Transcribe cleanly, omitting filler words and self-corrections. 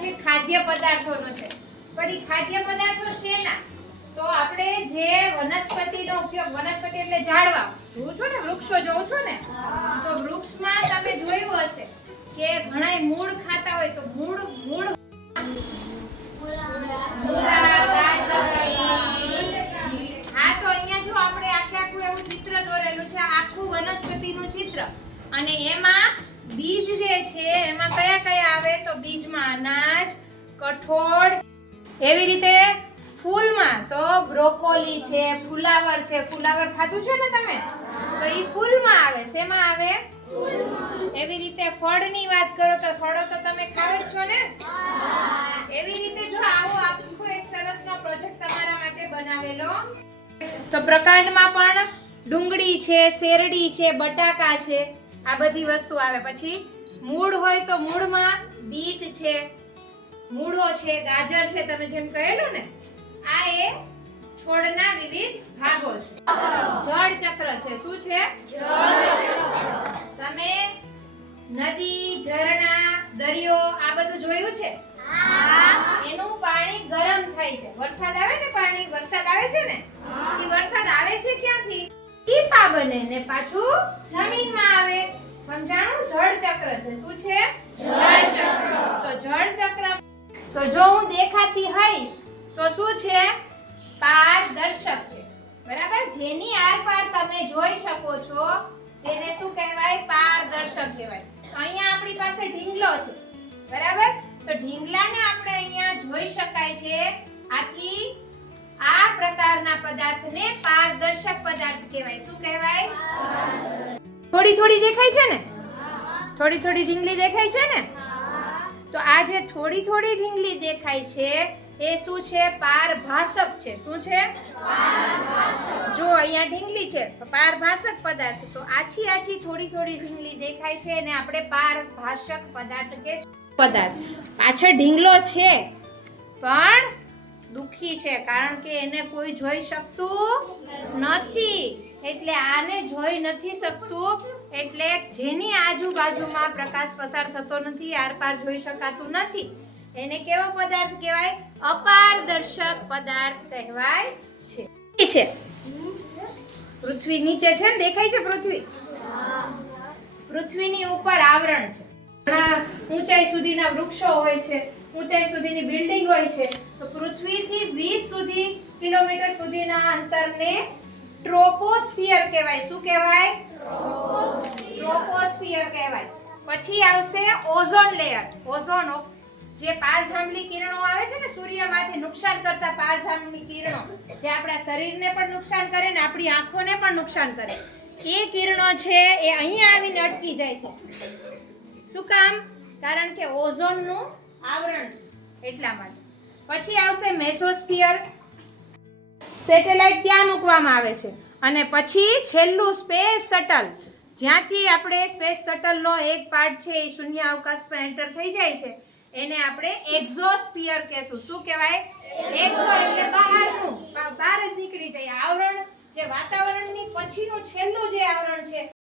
પછી ખાદ્ય પદાર્થોનો છે. પણ એ ખાદ્ય પદાર્થો શેના? તો આપણે જે વનસ્પતિનો ઉપયોગ, વનસ્પતિ એટલે ઝાડવા જોઉં છો ને, વૃક્ષો જોઉં છો ને, તો વૃક્ષમાં તમે જોયું હશે કે ઘણાય મૂળ ખાતા હોય, તો મૂળ હા, તો અહીંયા જો આપણે આખું એવું ચિત્ર દોરેલું છે, આખું વનસ્પતિનું ચિત્ર, અને એમાં બીજ જે છે એમાં કયા કયા આવે? તો બીજમાં અનાજ, કઠોળ, એવી રીતે ફૂલમાં તો બ્રોકોલી છે, ફુલાવર છે. ફુલાવર ખાધું છે ને તમે? તો ઈ ફૂલમાં આવે. શેમાં આવે? એવી રીતે ફળની વાત કરો તો ફળો તો તમે ખાવ જ છો ને? એવી રીતે જો આવો આખો એક સરસનો પ્રોજેક્ટ તમારા માટે બનાવેલો. તો પ્રકાંડમાં પણ ડુંગળી છે, શેરડી છે, બટાકા છે, આ બધી વસ્તુ આવે. પછી મૂળ હોય તો મૂળમાં બીટ છે, મૂળો છે, ગાજર છે, તમે જેમ કહેલું ને, આ એ છોડના વિવિધ ભાગો છે. જળ ચક્ર છે. શું છે? તમે નદી, ઝરણા, દરિયો આ બધું જોયું છે? એનું પાણી ગરમ થાય છે. વરસાદ આવે ને, વરસાદ આવે છે ને, એ વરસાદ આવે છે ક્યાંથી? ટીપા બને ને પાછું જમીનમાં આવે. સમજાણું? જળ ચક્ર છે. શું છે? જળ ચક્ર. તો જળ ચક્ર, તો જો હું દેખાતી હઈશ તો શું છે? પારદર્શક છે. બરાબર? જેની આરપાર તમે જોઈ શકો છો તેને શું કહેવાય? પારદર્શક કહેવાય. અહીંયા આપણી પાસે ઢીંગલો છે. બરાબર? તો ઢીંગલાને આપણે અહીંયા જોઈ શકાય છે. આથી આ પ્રકારના પદાર્થને પારદર્શક પદાર્થ કહેવાય. શું કહેવાય? થોડી થોડી દેખાય છે ને? થોડી થોડી ઢીંગલી દેખાય છે ને? તો આ જે થોડી થોડી ઢીંગલી દેખાય છે એ શું છે? પારભાસક છે. શું છે? જો અહીંયા ઢીંગલી છે, પારભાસક પદાર્થ. તો આછી આછી થોડી થોડી ઢીંગલી દેખાય છે અને આપણે પારભાસક પદાર્થ કે પદાર્થ. પાછળ ઢીંગલો છે પણ દુખી છે, કારણ કે એને કોઈ જોઈ શકતું નથી. એટલે આને જોઈ નથી શકતું, એટલે જેની આજુબાજુમાં પ્રકાશ પસાર થતો નથી, આરપાર જોઈ શકાતું નથી, એને કેવો પદાર્થ કહેવાય? અપારદર્શક પદાર્થ કહેવાય છે. પૃથ્વી નીચે છે ને, દેખાય છે પૃથ્વી? પૃથ્વીની ઉપર આવરણ છે. ઊંચાઈ સુધીના વૃક્ષો હોય છે, ઊંચાઈ સુધીની બિલ્ડિંગ હોય છે. તો પૃથ્વીથી 20 કિલોમીટર સુધીના અંતરને ટ્રોપોસ્ફિયર કહેવાય. શું કહેવાય? ટ્રોપોસ્ફિયર કહેવાય. પછી આવશે ઓઝોન લેયર. ઓઝોન, જે પારજાંબલી કિરણો આવે છે ને સૂર્યમાંથી, નુકસાન કરતા પારજાંબલી કિરણો, જે આપણા શરીરને પણ નુકસાન કરે ને આપણી આંખોને પણ નુકસાન કરે, એ કિરણો છે એ અહીંયા આવીને અટકી જાય છે. શું કામ? કારણ કે ઓઝોનનું આવરણ છે, એટલા માટે. પછી આવશે મેસોસ્ફિયર. સેટેલાઇટ ત્યાં મૂકવામાં આવે છે. અને પછી છેલ્લું સ્પેસ શટલ, જ્યાંથી આપણે સ્પેસ શટલનો એક પાર્ટ છે એ શૂન્ય અવકાશમાં એન્ટર થઈ જાય છે, એને આપણે એક્ઝોસ્ફિયર કહેશું. શું કહેવાય? એક્ઝો એટલે બહારનું, બહાર જ નીકળી જાય. આવરણ જે વાતાવરણની પછીનું છેલ્લું જે આવરણ છે